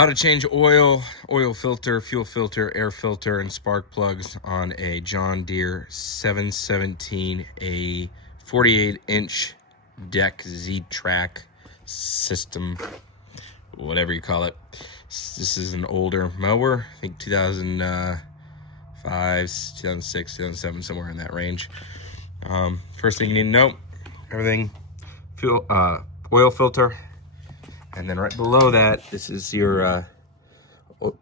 How to change oil, oil filter, fuel filter, air filter, and spark plugs on a John Deere 717, a 48-inch deck Z-Track system, whatever you call it. This is an older mower, I think 2005, 2006, 2007, somewhere in that range. First thing you need to know, everything, fuel, oil filter. And then right below that, this is your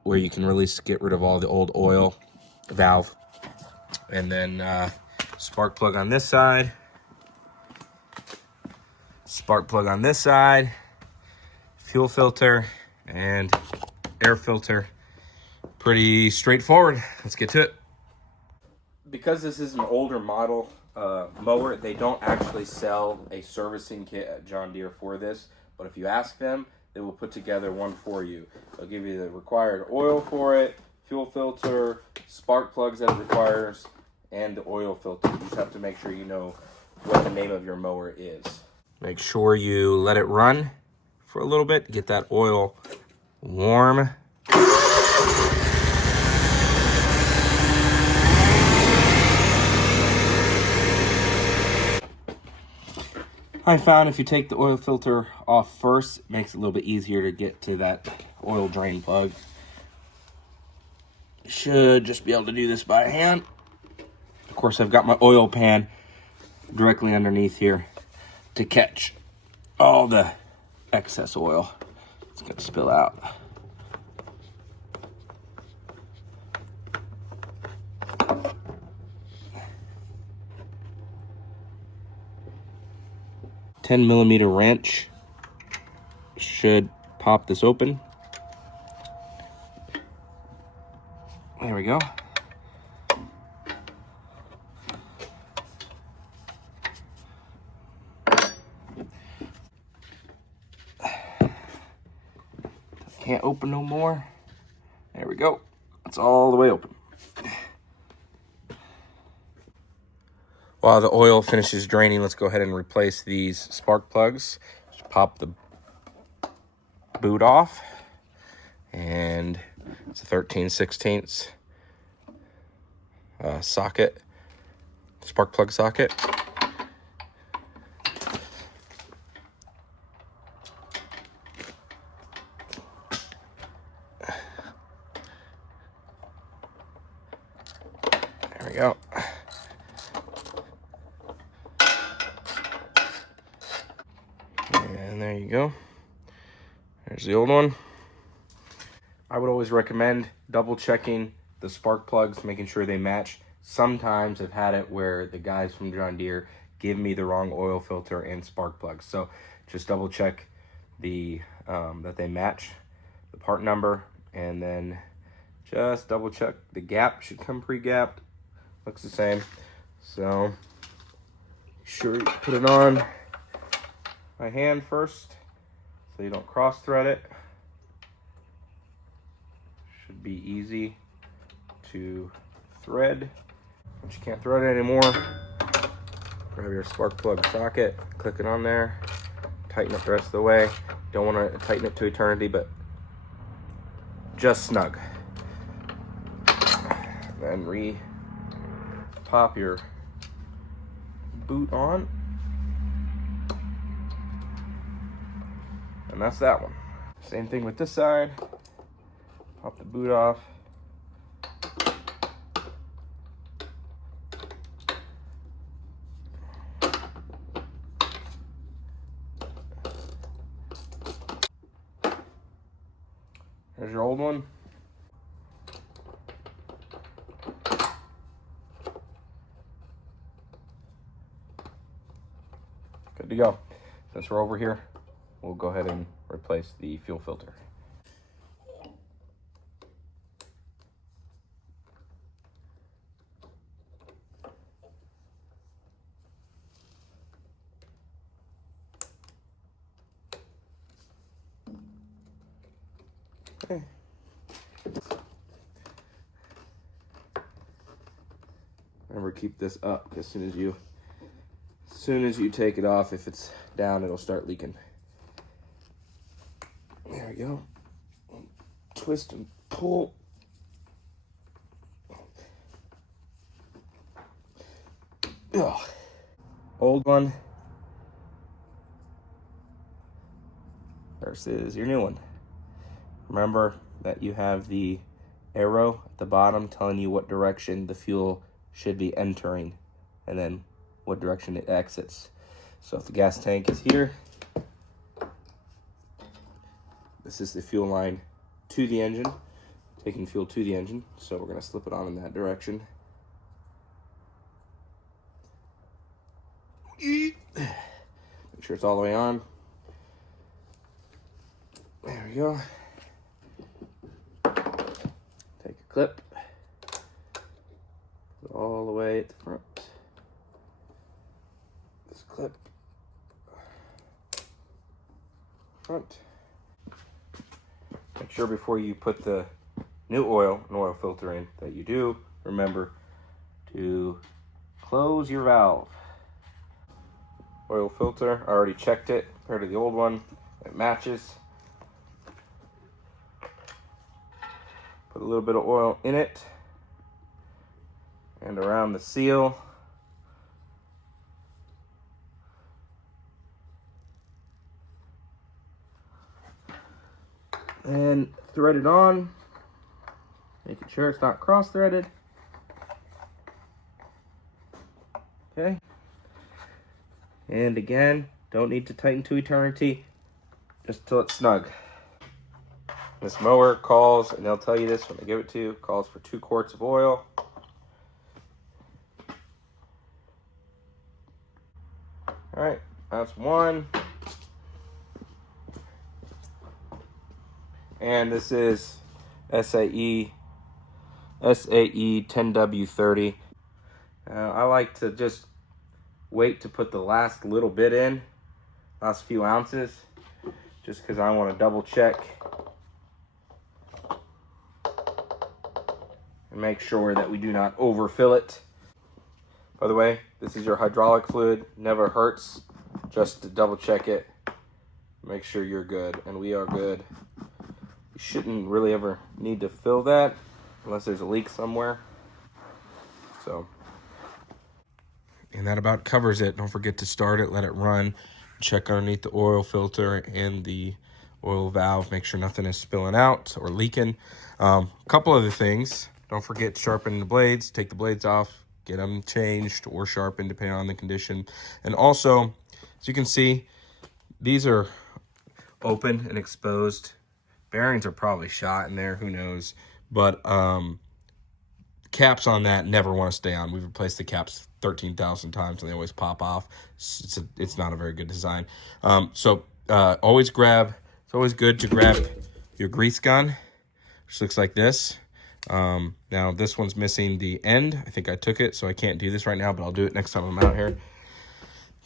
where you can get rid of all the old oil valve. And then spark plug on this side, spark plug on this side, fuel filter, and air filter. Pretty straightforward. Let's get to it. Because this is an older model mower, they don't actually sell a servicing kit at John Deere for this. But if you ask them, they will put together one for you. They'll give you the required oil for it, fuel filter, spark plugs that it requires, and the oil filter. You just have to make sure you know what the name of your mower is. Make sure you let it run for a little bit, get that oil warm. I found if you take the oil filter off first, it makes it a little bit easier to get to that oil drain plug. Should just be able to do this by hand. Of course, I've got my oil pan directly underneath here to catch all the excess oil. It's gonna spill out. $10mm wrench should pop this open. There we go. Can't open no more. There we go. It's all the way open. While the oil finishes draining, let's go ahead and replace these spark plugs. Just pop the boot off. And it's a 13/16 socket, spark plug socket. There we go. And there you go. There's the old one. I would always recommend double checking the spark plugs, making sure they match. Sometimes I've had it where the guys from John Deere give me the wrong oil filter and spark plugs. So just double check the that they match, the part number, and then just double check the gap should come pre-gapped. Looks the same. So make sure you put it on by hand first so you don't cross thread it. Should be easy to thread. Once you can't thread it anymore, grab your spark plug socket, click it on there, tighten it the rest of the way. Don't want to tighten it to eternity, but just snug. Then pop your boot on. And that's that one. Same thing with this side. Pop the boot off. There's your old one. Good to go. Since we're over here, we'll go ahead and replace the fuel filter. Okay. Remember, keep this up. As soon as you take it off, if it's down, it'll start leaking. There we go. twist and pull. Ugh. Old one versus your new one. Remember that you have the arrow at the bottom telling you what direction the fuel should be entering and then what direction it exits. So if the gas tank is here, this is the fuel line to the engine, taking fuel to the engine. So we're going to slip it on in that direction. Make sure it's all the way on. There we go. Take a clip. All the way at the front. This clip. Front. Make sure before you put the new oil and oil filter in that you do remember to close your valve. Oil filter, I already checked it compared to the old one. It matches. Put a little bit of oil in it and around the seal. And thread it on, making sure it's not cross-threaded. Okay. And again, don't need to tighten to eternity, just till it's snug. This mower calls, and they'll tell you this when they give it to you, calls for 2 quarts of oil. All right, that's 1. And this is SAE 10W30. I like to just wait to put the last little bit in, last few ounces, just because I want to double check and make sure that we do not overfill it. By the way, this is your hydraulic fluid. Never hurts just to double check it. Make sure you're good, and we are good. You shouldn't really ever need to fill that unless there's a leak somewhere. So, and that about covers it. Don't forget to start it, let it run, check underneath the oil filter and the oil valve, make sure nothing is spilling out or leaking. Couple other things. Don't forget to sharpen the blades, take the blades off, get them changed or sharpened depending on the condition. And also, as you can see, these are open and exposed. Bearings are probably shot in there, who knows. But caps on that never want to stay on. We've replaced the caps 13,000 times and they always pop off. It's not a very good design. So always grab, it's always good to grab your grease gun, which looks like this. Now this one's missing the end. I think I took it, so I can't do this right now, but I'll do it next time I'm out here.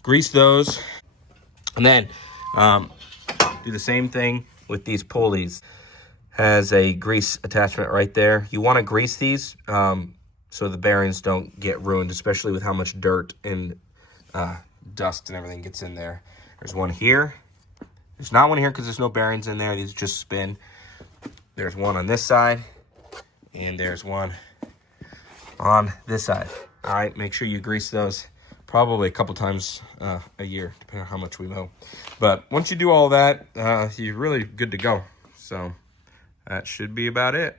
Grease those, and then do the same thing with these pulleys. Has a grease attachment right there. You want to grease these so the bearings don't get ruined, especially with how much dirt and dust and everything gets in there. There's one here. There's not one here because there's no bearings in there. These just spin. There's one on this side, and there's one on this side. All right, make sure you grease those probably a couple times a year, depending on how much we mow. But once you do all that, you're really good to go. So that should be about it.